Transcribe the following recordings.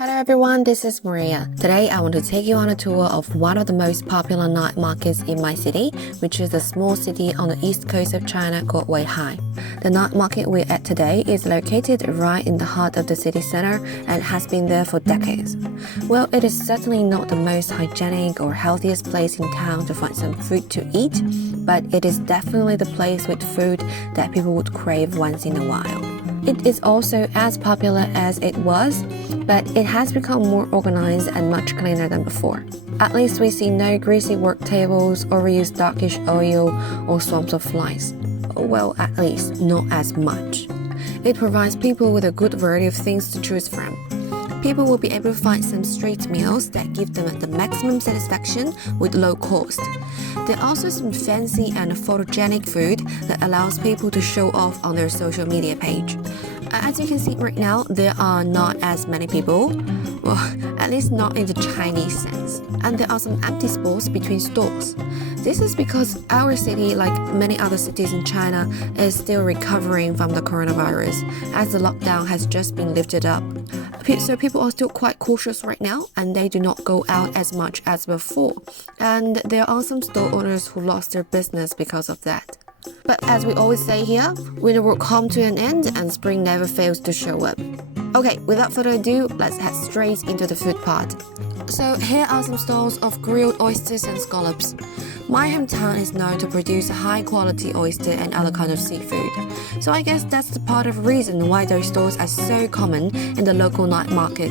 Hello everyone, this is Maria. Today I want to take you on a tour of one of the most popular night markets in my city, which is a small city on the east coast of China called Weihai. The night market we're at today is located right in the heart of the city center and has been there for decades. Well, it is certainly not the most hygienic or healthiest place in town to find some food to eat, but it is definitely the place with food that people would crave once in a while. It is also as popular as it was, but it has become more organized and much cleaner than before. At least we see no greasy work tables, overused darkish oil, or swarms of flies. Well, at least not as much. It provides people with a good variety of things to choose from. People will be able to find some street meals that give them the maximum satisfaction with low cost. There are also some fancy and photogenic food that allows people to show off on their social media page. As you can see right now, there are not as many people, well, at least not in the Chinese sense. And there are some empty spots between stores. This is because our city, like many other cities in China, is still recovering from the coronavirus, as the lockdown has just been lifted up. So people are still quite cautious right now, and they do not go out as much as before. And there are some store owners who lost their business because of that. But as we always say here, winter will come to an end and spring never fails to show up. Okay, without further ado, let's head straight into the food part. So here are some stalls of grilled oysters and scallops. My hometown is known to produce high quality oyster and other kinds of seafood. So I guess that's the part of the reason why those stalls are so common in the local night market.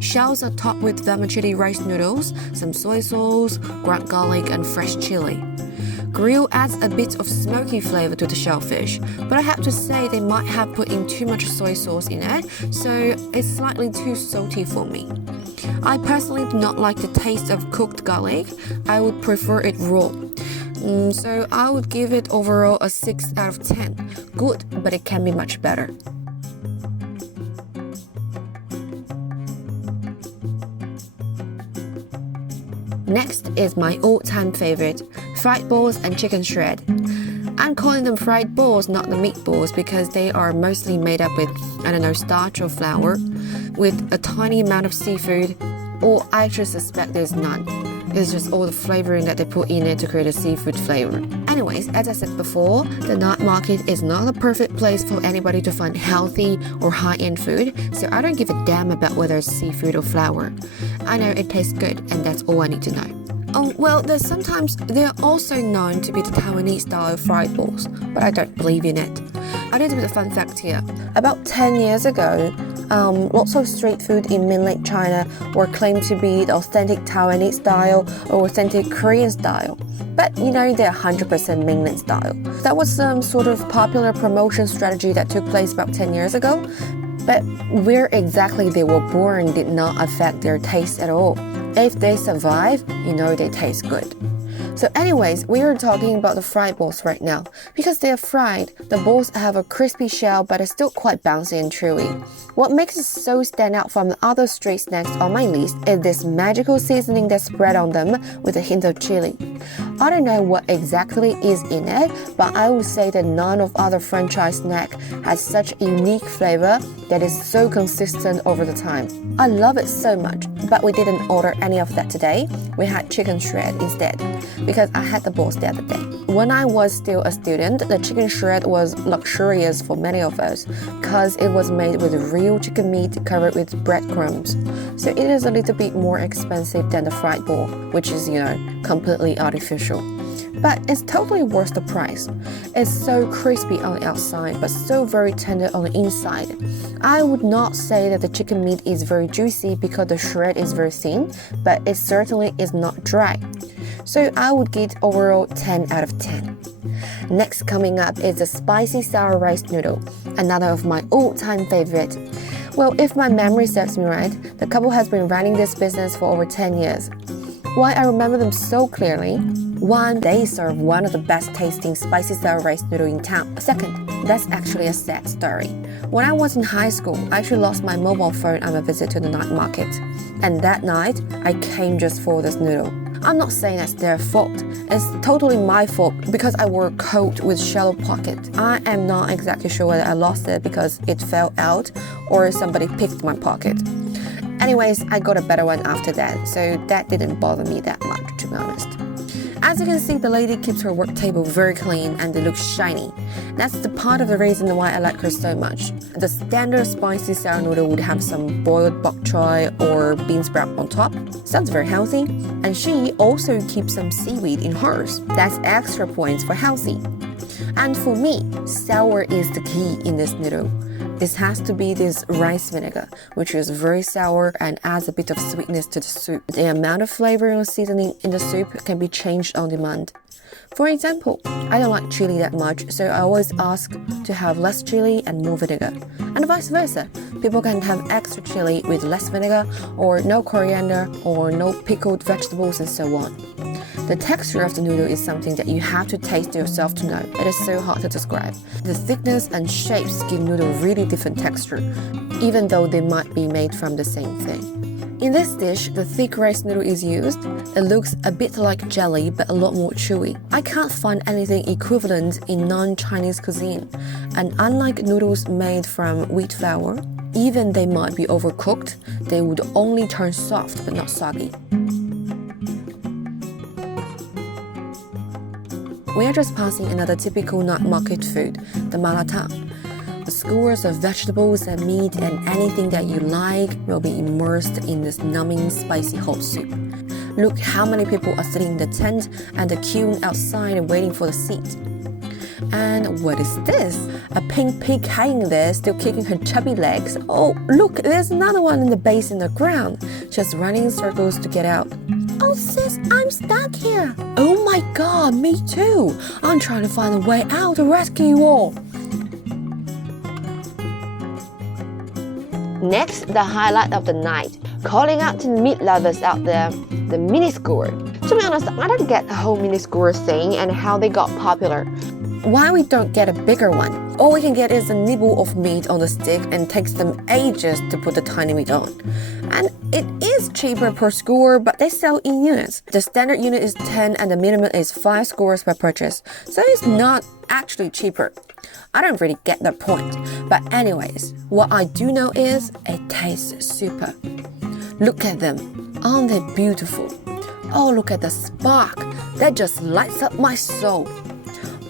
Shells are topped with vermicelli rice noodles, some soy sauce, ground garlic and fresh chili. Grill adds a bit of smoky flavor to the shellfish, but I have to say they might have put in too much soy sauce in it, so it's slightly too salty for me. I personally do not like the taste of cooked garlic. I would prefer it raw. So I would give it overall a 6 out of 10. Good, but it can be much better. Next is my all-time favorite, fried balls and chicken shred. I'm calling them fried balls, not the meatballs, because they are mostly made up with, starch or flour, with a tiny amount of seafood, or I actually suspect there's none. It's just all the flavoring that they put in it to create a seafood flavor. Anyways, as I said before, the night market is not the perfect place for anybody to find healthy or high-end food, so I don't give a damn about whether it's seafood or flour. I know it tastes good, and that's all I need to know. Well, they're also known to be the Taiwanese style of fried balls, but I don't believe in it. I'll tell you a fun fact here. About 10 years ago, lots of street food in mainland China were claimed to be the authentic Taiwanese style or authentic Korean style. But they're 100% mainland style. That was some sort of popular promotion strategy that took place about 10 years ago. But where exactly they were born did not affect their taste at all. If they survive, they taste good. So anyways, we are talking about the fried balls right now. Because they are fried, the balls have a crispy shell but are still quite bouncy and chewy. What makes it so stand out from the other street snacks on my list is this magical seasoning that's spread on them with a hint of chili. I don't know what exactly is in it, but I would say that none of other franchise snack has such a unique flavor that is so consistent over the time. I love it so much, but we didn't order any of that today. We had chicken shred instead, because I had the balls the other day. When I was still a student, the chicken shred was luxurious for many of us because it was made with real chicken meat covered with breadcrumbs. So it is a little bit more expensive than the fried ball, which is, completely artificial. But it's totally worth the price. It's so crispy on the outside, but so very tender on the inside. I would not say that the chicken meat is very juicy because the shred is very thin, but it certainly is not dry. So I would give overall 10 out of 10. Next coming up is the spicy sour rice noodle, another of my all-time favorite. Well, if my memory serves me right, the couple has been running this business for over 10 years. Why I remember them so clearly? One, they serve one of the best tasting spicy sour rice noodle in town. Second, that's actually a sad story. When I was in high school, I actually lost my mobile phone on a visit to the night market. And that night, I came just for this noodle. I'm not saying that's their fault. It's totally my fault because I wore a coat with shallow pocket. I am not exactly sure whether I lost it because it fell out or somebody picked my pocket. Anyways, I got a better one after that, so that didn't bother me that much, to be honest. As you can see, the lady keeps her work table very clean and it looks shiny. That's the part of the reason why I like her so much. The standard spicy sour noodle would have some boiled bok choy or bean sprout on top. Sounds very healthy. And she also keeps some seaweed in hers. That's extra points for healthy. And for me, sour is the key in this noodle. It has to be this rice vinegar, which is very sour and adds a bit of sweetness to the soup. The amount of flavor or seasoning in the soup can be changed on demand. For example, I don't like chili that much, so I always ask to have less chili and more vinegar. And vice versa. People can have extra chili with less vinegar, or no coriander, or no pickled vegetables, and so on. The texture of the noodle is something that you have to taste yourself to know. It is so hard to describe. The thickness and shapes give noodle really different texture, even though they might be made from the same thing. In this dish, the thick rice noodle is used. It looks a bit like jelly, but a lot more chewy. I can't find anything equivalent in non-Chinese cuisine. And unlike noodles made from wheat flour, even they might be overcooked, they would only turn soft but not soggy. We are just passing another typical night market food, the malatang. The skewers of vegetables and meat and anything that you like will be immersed in this numbing, spicy hot soup. Look how many people are sitting in the tent and are queuing outside and waiting for the seat. And what is this? A pink pig hanging there, still kicking her chubby legs. Oh, look, there's another one in the base in the ground, just running in circles to get out. Oh sis, I'm stuck here. Oh my god, me too. I'm trying to find a way out to rescue you all. Next, the highlight of the night. Calling out to the meat lovers out there, the mini skewer. To be honest, I don't get the whole mini skewer thing and how they got popular. Why we don't get a bigger one? All we can get is a nibble of meat on the stick and takes them ages to put the tiny meat on. And it is cheaper per skewer, but they sell in units. The standard unit is 10 and the minimum is 5 skewers per purchase, so it's not actually cheaper. I don't really get that point. But anyways, what I do know is it tastes super. Look at them. Aren't they beautiful? Oh, look at the spark. That just lights up my soul.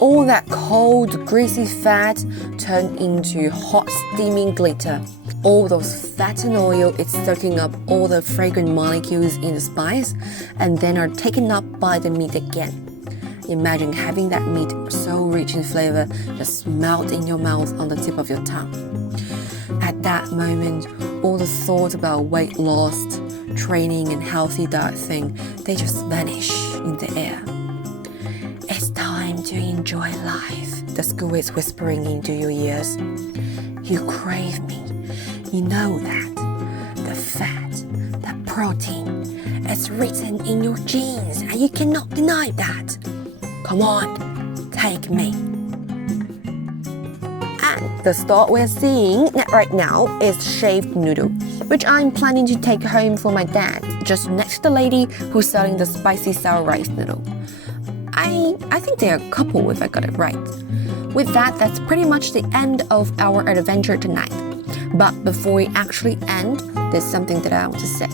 All that cold, greasy fat turned into hot, steaming glitter. All those fat and oil, it's soaking up all the fragrant molecules in the spice and then are taken up by the meat again. Imagine having that meat so rich in flavor just melt in your mouth on the tip of your tongue. At that moment, all the thoughts about weight loss, training and healthy diet thing, they just vanish in the air. It's time to enjoy life, the skewer is whispering into your ears. You crave me. You know that. The fat, the protein, it's written in your genes and you cannot deny that. Come on, take me. And the stall we're seeing right now is shaved noodle, which I'm planning to take home for my dad, just next to the lady who's selling the spicy sour rice noodle. I think they're a couple if I got it right. With that, that's pretty much the end of our adventure tonight. But before we actually end, there's something that I want to say.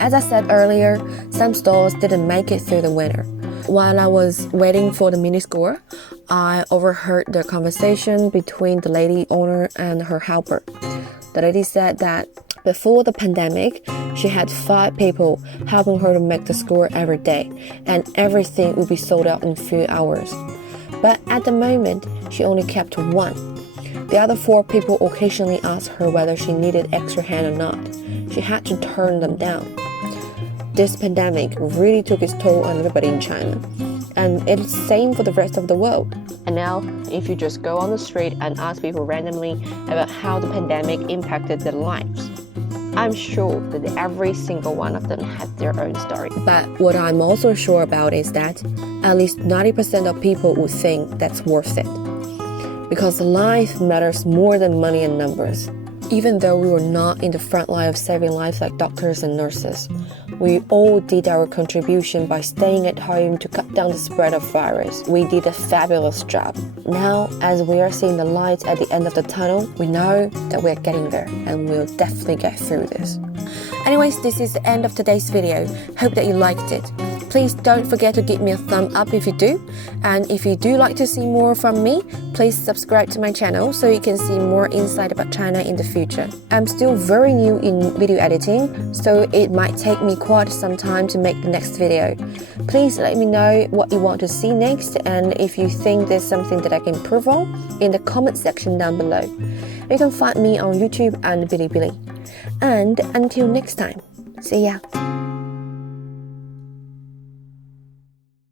As I said earlier, some stalls didn't make it through the winter. While I was waiting for the mini skewer, I overheard the conversation between the lady owner and her helper. The lady said that before the pandemic, she had 5 people helping her to make the skewer every day, and everything would be sold out in a few hours. But at the moment, she only kept 1. The other 4 people occasionally asked her whether she needed extra hand or not. She had to turn them down. This pandemic really took its toll on everybody in China, and it's the same for the rest of the world. And now, if you just go on the street and ask people randomly about how the pandemic impacted their lives, I'm sure that every single one of them had their own story. But what I'm also sure about is that at least 90% of people would think that's worth it. Because life matters more than money and numbers. Even though we were not in the front line of saving lives like doctors and nurses, we all did our contribution by staying at home to cut down the spread of virus. We did a fabulous job. Now, as we are seeing the light at the end of the tunnel, we know that we're getting there and we'll definitely get through this. Anyways, this is the end of today's video. Hope that you liked it. Please don't forget to give me a thumb up if you do. And if you do like to see more from me, please subscribe to my channel so you can see more insight about China in the future. I'm still very new in video editing, so it might take me quite some time to make the next video. Please let me know what you want to see next, and if you think there's something that I can improve on, in the comment section down below. You can find me on YouTube and Bilibili. And until next time, see ya!